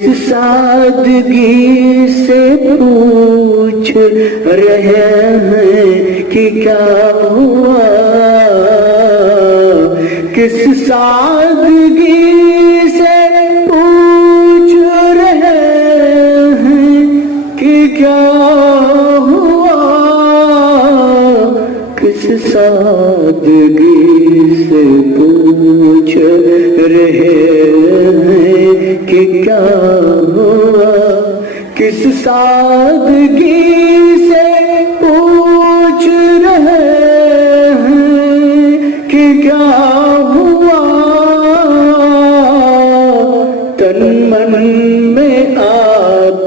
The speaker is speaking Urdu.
سادگی سے پوچھ رہے ہیں کہ کیا ہوا، کس سادگی سے پوچھ رہے ہیں کہ کیا ہوا، کس سادگی سے پوچھ رہے ہیں کہ کیا ہوا، کس سادگی سے پوچھ رہے ہیں کہ کیا ہوا، تن من میں آپ